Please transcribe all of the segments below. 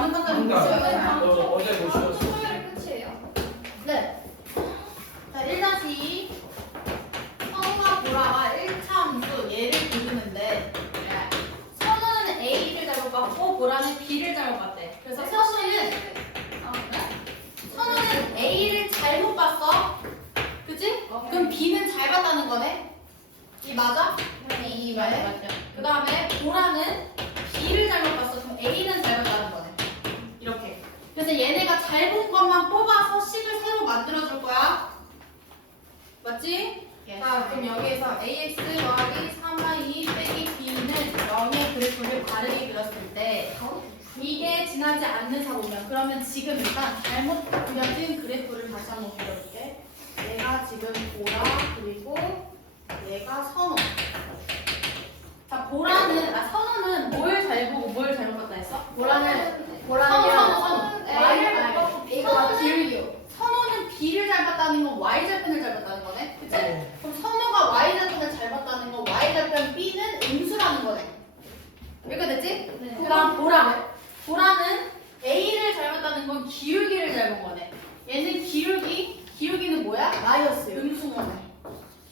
많은 판단을 보셔요. 어제 못 쉬었어. 토요일 끝이에요. 네. 자, 1-2 선우와 보라가 1차 함수 얘를 부르는데 선우는 A를 잘못 봤고 보라는 B를 잘못 봤대. 그래서 선우는 A를 잘못 봤어. 그치? 그럼 B는 잘 봤다는 거네. 이 맞아? 네. 맞죠. 그 다음에 보라는 B를 잘못 봤어. 그럼 A는 잘 봤다는 거네. 이렇게. 그래서 얘네가 잘 본 것만 뽑아서 식을 새로 만들어줄 거야. 맞지? 자, 그럼 여기에서 AX 더하기 3Y 빼기 B는 0의 그래프를 바르게 그렸을 때 이게 지나지 않는 사고면 그러면 지금 일단 잘못 그려진 그래프를 다시 한번 그려볼게. 얘가 지금 보라 그리고 얘가 선우. 자, 선우는 뭘 잘 보고 뭘 잘못 봤다 했어? 선우. A를 못 봤고 B가 기울기요. 선우는 B를 잘 봤다는 건 Y절편을 잘 봤다는 거네. 그치? 그럼 선우가 Y절편을 잘 봤다는 건 Y절편 B는 음수라는 거네. 여기가 됐지? 네. 그 다음 보라는 A를 잘 봤다는 건 기울기를 잘 본 거네. 얘는 기울기는 뭐야? 마이너스 음수인 거네.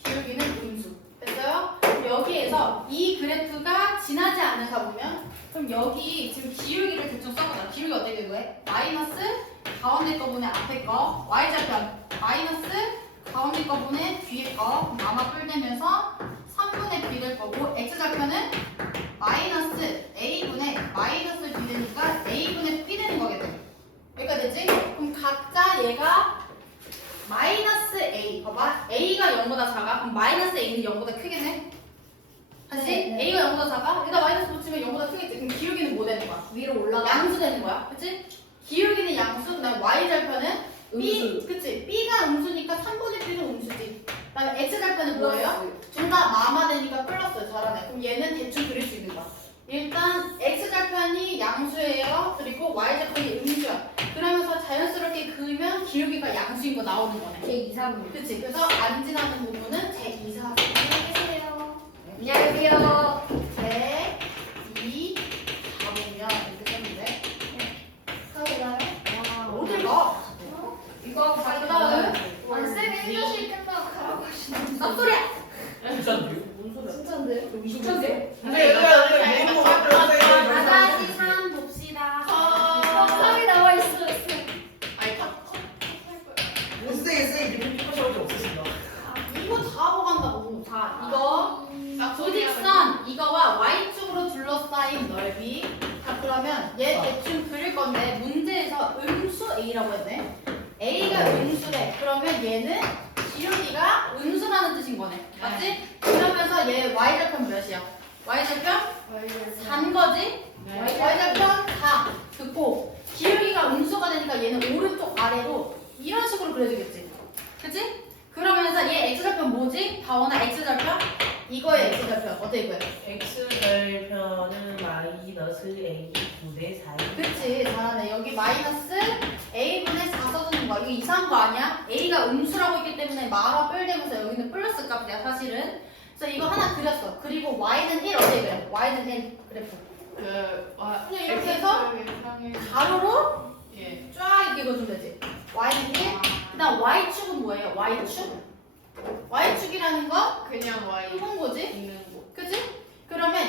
기울기는 음수. 됐어요? 그럼 여기에서 이 그래프가 지나지 않는 사고면 그럼 여기 지금 기울기를 대충 써보자. 기울기 어떻게 구해? 마이너스 가운데 거 분의 앞에 거 Y좌편 마이너스 가운데 거 분의 뒤에 거 아마 뿔내면서 3분의 B 될 거고 X좌편은 마이너스 A분의 마이너스 B 되니까 A분의 B 되는 거겠네. 여기가 되지? 그럼 각자 얘가 마이너스 A 봐봐 A가 0보다 작아 그럼 마이너스 A는 0보다 크겠네. 다시 네. A가 0보다 작아 여기다 마이너스 붙이면 0보다 크겠지. 그럼 기울기는 뭐 되는 거야? 위로 올라가. 양수 되는 거야. 그치? 기울기는 양수 그다음에 Y절편은 B 그치? B가 음수니까 3분의 B는 음수지. 그다음에 X절편은 뭐예요? 둘 다 마마 되니까 플러스. 잘하네. 그럼 얘는 대충 그릴 수 있는 거야. 일단 X절편이 양수예요. 그리고 Y절편이 음수야. 그러면서 자연스럽게 그으면 기울기가 양수인 거 나오는 거네. 제 2사분. 그치? 그래서 안 지나는 부분은 제2사분을 계세요. 안녕하세요. 제 2, 4분이면 이렇게 썼는데 가보나요? 어딜 가? 이거 하고 자, 가기 그다음 쌤이 1교시 끝나고 가라고 하시는데. 쌉소리야! 진짜인데요? 진짜인데요? 미쳤네? 근데 여기가 메모 다시 3 봅시다. 쌤이 나와 있어요. 이거 다 보고 간다고. 자, 이거 조직선 이거와 Y축으로 둘러싸인 넓이. 자, 그러면 얘 대충 그릴 건데 문제에서 음수 A라고 했네. A가 음수래. 그러면 얘는 기울기가 음수라는 뜻인 거네. 맞지? 그러면서 얘 Y절편 몇이야? Y절편 4인 거지? Y절편 4 듣고 기울기가 음수가 되니까 얘는 오른쪽 아래로 이런 식으로 그려지겠지. 그치? 그러면서 얘 X절편 뭐지? 다원아 X절편? 이거의 X절편 어떻게 구해? X절편은 마이너스 A 분의 4. 그치 잘하네. 여기 마이너스 A분의 4 써주는 거야. 이거 이상한 거 아니야? A가 음수라고 있기 때문에 마가 뿔되면서 여기는 플러스 값이야 사실은. 그래서 이거 하나 그렸어. 그리고 Y는 1 어떻게 그래? Y는 1 그래프. 그냥 이렇게 해서 가로로 쫙 이렇게 그어주면 되지. Y는 1. 그 다음 Y축은 뭐예요? Y축? Y축이라는 건 그냥 Y 이건 거지? 있는 거. 그치? 그러면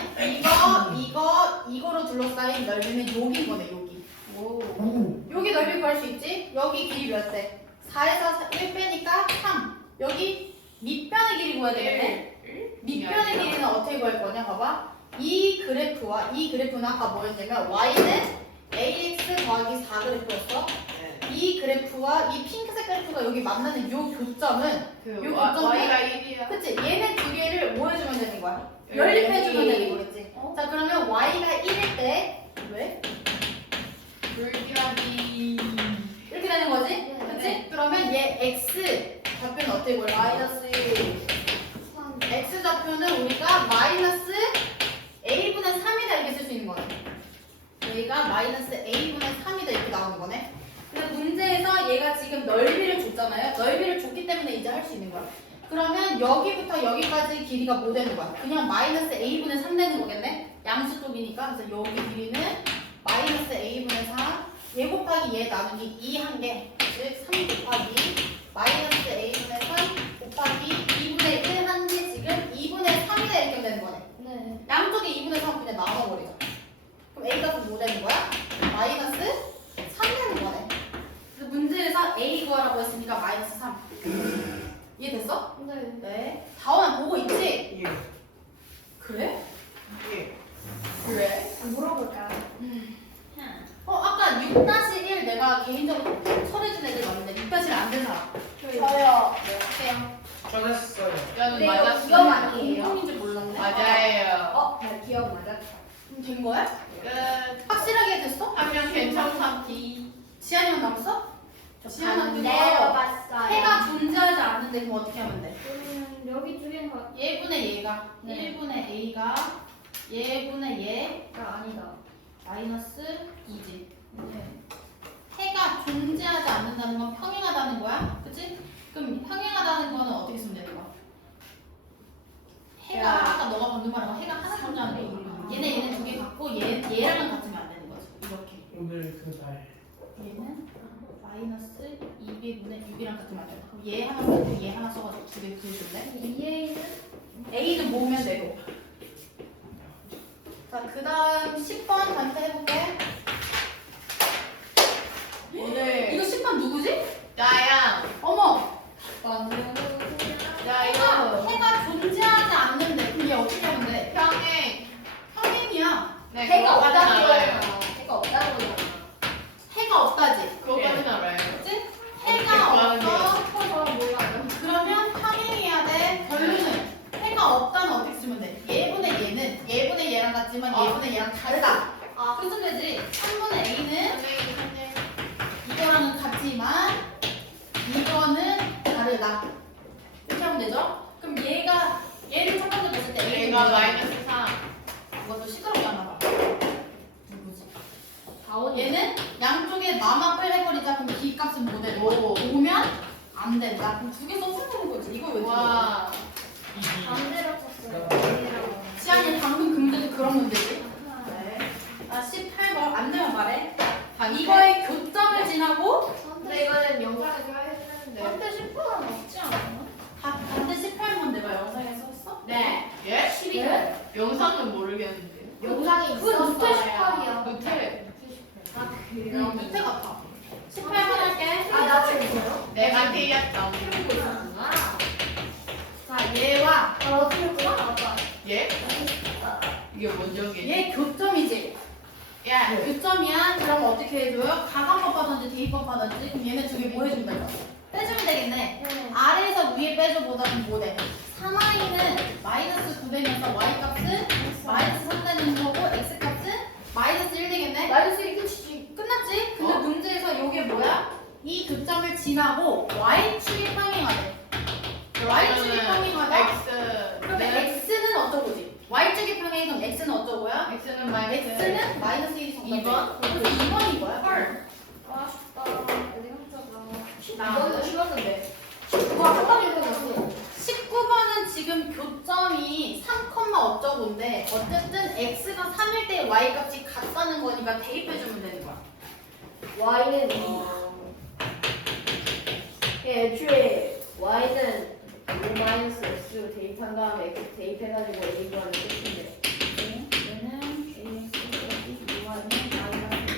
이거로 둘러싸인 넓이는 여기인 거네, 여기. 여기 넓이 구할 수 있지? 여기 길이 몇 대? 4에서 1 빼니까 3. 여기 밑변의 길이 구해야 되겠네? 밑변의 길이는 어떻게 구할 거냐? 봐봐. 이 그래프와 이 그래프는 아까 뭐였냐면 Y는 AX 더하기 4 그래프였어. 이 그래프와 이 핑크색 그래프가 여기 만나는 요 교점은 그 요 교점은 Y가 1이야. 그치? 얘네 두 개를 뭐 해주면 되는 거야? 연립해주면 되는 거겠지? 자, 그러면 Y가 1일 때 왜? 불길하기. 이렇게 되는 거지? 그치? 그러면 얘 X 좌표는 어떻게 구할 거야? 마이너스 1 X 좌표는 우리가 마이너스 A분의 3이다 이렇게 쓸 수 있는 거네. 여기가 마이너스 A분의 3이다 이렇게 나오는 거네. 근데 문제에서 얘가 지금 넓이를 줬잖아요. 넓이를 줬기 때문에 이제 할 수 있는 거야. 그러면 여기부터 여기까지 길이가 뭐 되는 거야? 그냥 마이너스 A분의 3 되는 거겠네? 양수 쪽이니까. 그래서 여기 길이는 마이너스 A분의 3 곱하기 얘 나누기 2 한 개, 즉 3 곱하기 마이너스 a분의 3 곱하기 2분의 1 한 개, 지금 2분의 3이나 이렇게 되는 거네. 네. 양쪽에 2분의 3 그냥 나눠버리자. 그럼 a 값은 뭐 되는 거야? 마이너스 3 되는 거네. 그래서 문제에서 a 구하라고 했으니까 마이너스 3. 이해됐어? 네. 네. 다원아 보고 있지? 예. 그래? 예. 그래? 물어볼까요? 아까 6-1 내가 개인적으로 처리해준 애들 맞는데 6-1 안 된 사람. 저요. 네, 할게요. 전했어요. 저는 근데 이거 맞았어요. 기억 아니에요? 공통인 줄 몰랐네. 맞아요. 나 기억 맞았다. 된 거야? 끝. 확실하게 됐어? 한 명 괜찮다. B. 지한이만 남았어? 지한아 내가 그거 봤어요. 해가 존재하지 않는데 그럼 어떻게 하면 돼? 여기 두 개가 얘분의 얘가 네. 1분의 a가 얘분의 얘 아니다. 마이너스 2지. 네. 해가 존재하지 않는다는 건 평행하다는 거야? 그치? 그럼 평행하다는 거는 어떻게 쓰면 되는 거야? 해가 야. 아까 너가 방금 말한 거 해가 하나 존재하는 거. 얘는 두 개 갖고 얘랑은 같으면 안 되는 거지. 이렇게. 오늘 그날 얘는 마이너스 2분의 6이랑 같으면 안 돼. 그럼 얘 하나 쓰고 얘 하나 써가지고 두 개 그려줄래? EA는 A는 모으면 되고. 자, 그 다음 10번 단체 해볼게. 오늘 이거 10번 누구지? 나야. 어머! 야 이거 해가 존재하지 않는데 그럼 얘 어떻게 하면 돼? 평행. 평행이야. 네, 해가 그거까지는 없다는 알아요. 거잖아. 해가 없다는 거잖아. 해가 없다지. 그거까지는 알아요. 그치? 해가 없어. 저랑 몰라요. 그러면 평행해야 돼. 결론은 해가 없다는 어떻게 쓰면 돼? 얘분의 얘랑 같지만 얘분의 얘랑 다르다. 그렇게 쓰면 되지. 3분의 a는 선생님. 이거랑은 같지만 이거는 다르다. 이렇게 하면 되죠? 그럼 얘를 첫 번째 봤을 때 A는 얘가 뭐야? 마이너스 3. 이것도 시끄럽게 하나 봐. 누구지? 다원이. 얘는 양쪽에 마마뿔 해버리자. 그럼 B 값은 뭐 되는 거야? 오. 오면 안 된다. 그럼 두 개 써주는 거지. 이거 왜 와. 반대로 쳤어요. 지한이 방금 그 문제도 그런 문제지? 아하. 네. 18번 안 되면 말해. 단체? 이거의 교점을 지나고 근데 이거는 영상에서 해주는데. 한대 10번은 없지 않아? 반대 18번 내가 영상에 썼어? 네. 예? 12번. 영상은 모르겠는데요. 영상이 그건 있었어요. 루테 18이야. 루테. 아 응, 그래요? 밑에 같아. 18번 할게. 아나 틀렸어요? 내가 틀렸다. 틀리고 있었구나. 자, 얘와 아 틀렸구나. 맞다. 예? 이게 뭔적이? 얘 교점이지? 야. 교점이야. 그럼 어떻게 해줘요? 가감법 하든지 대입법 하든지 그럼 얘네 두 개 뭐 해주면 되죠? 빼주면 되겠네. 네. 아래에서 위에 빼줘보다는 뭐 돼? 3i는 마이너스 9 되면서 y값은 마이너스 3 되는 거고 x값은 마이너스 1 되겠네? 마이너스 1 끝이지. 끝났지? 근데 문제에서 이게 뭐야? 이 교점을 지나고 y축이 평행하대. y축이 평행하다? X. 그러면 x는 어쩌고지? y축이 평행이 그럼 x는 어쩌고야? X는 마이너스. x는 마이너스 1이 정답이야. 2번? 그래서 2번인 거야? 헐. 아쉽다. 어디 깜짝아. 나 이거는 쉬웠는데. 와, 한번 읽어줬어. 19번은 지금 교점이 3, 어쩌고인데 어쨌든 x가 3일 때 y 값이 같다는 거니까 대입해주면 되는 거야. y는 애초에 y는 5 마이너스 x로 대입한 다음에 x 대입해가지고 a 구하는 끝인데. 얘는 ax, y는 y는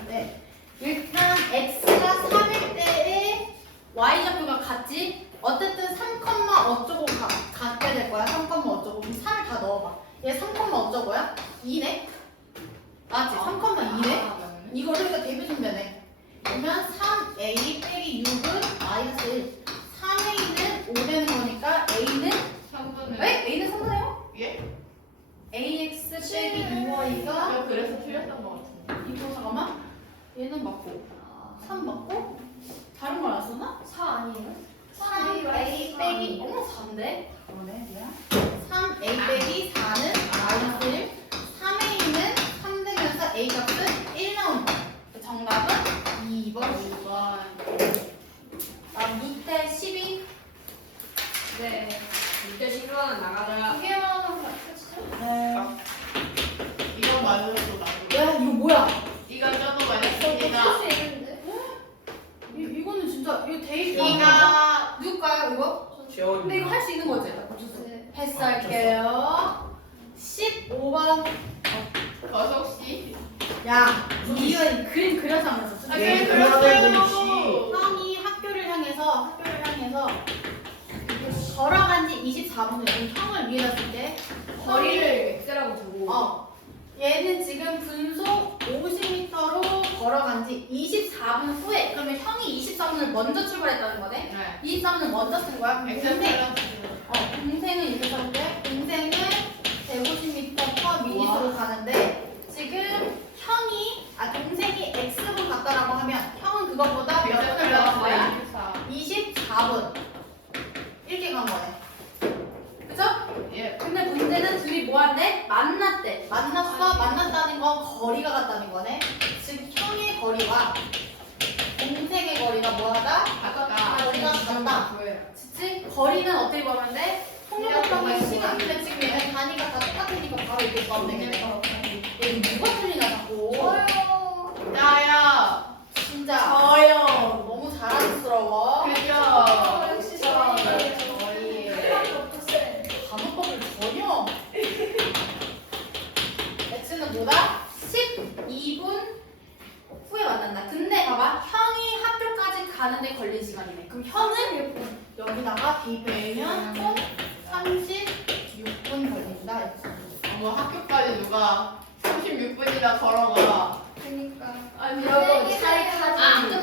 이렇게 일단 x가 3일 때의 y좌표가 같지? 어쨌든 3, 어쩌고 같게 될 거야. 3, 어쩌고. 그럼 3을 다 넣어봐. 얘 3, 어쩌고야? 2네? 맞지? 3, 2네? 이거를 우리가 대비해주면 되네. 그러면 3a 빼기 6은 마이너스 1. 3a는 5 되는 거니까 a는 3분의. 왜? a는 3분의 0? 예? ax 빼기 2y가 저 그래서 틀렸던 것 같은데. 이거 잠깐만. 얘는 맞고 3 맞고 다른 걸 안 썼나? 4 아니에요? 3a 빼기 어머 4인데? 그러네 미안. 3a 빼기 4는 마이너스 1. 3a는 3 되면서 a 값은 1 나온다. 정답은 2번. 2번. 밑에 12. 네. 이제 시간 나가자. 두 개만 같이. 네. 이건 맞았어 나도. 야 이거 뭐야? 이건 저도 또 맞았습니다. 풀수 있는 할게요. 15번. 버섯씨. 야, 이건 그림 그려서 하면서. 아, 네, 그래, 그만해, 그랬어요. 형이 학교를 향해서 걸어간 지 24분을 형을 위에다 쓸 때 거리를 x라고 두고 얘는 지금 분속 50m로 걸어간 지 24분 후에 그러면 형이 24분을 먼저 출발했다는 거네. 네. 23분을 먼저 쓴 거야. 그럼 엑셀 동생은 이렇게 썼는데 동생은 150m/m로 가는데 지금 동생이 x분 갔다라고 하면 형은 그것보다 몇 분을 간 거야? 24분 이렇게 간 거네. 그죠? 예. 근데 문제는 둘이 뭐 한대? 만났대. 만났다는 건 거리가 같다는 거네. 즉 형의 거리와 동생의 거리가 뭐하다? 거리가 같다. 즉 거리는 어떻게 보면 돼? 통역법의 시간. 근데 지금 얘네 단위가 다 똑같으니까 바로 이렇게 써도 되겠네. 얘 누가 틀리냐 자꾸. 야야. 진짜 저요. 너무 자랑스러워. 그죠. 역시 단어법을 전혀. x는 뭐다? 12분 후에 만난다. 근데 봐봐. 형이 학교까지 가는데 걸린 시간이네. 그럼 형은 여기다가 대입하면 총 36분 걸린다. 뭐 학교까지 누가 36분이나 걸어가. 그니까 아니 여러분, 잘 아, 안 끝났어.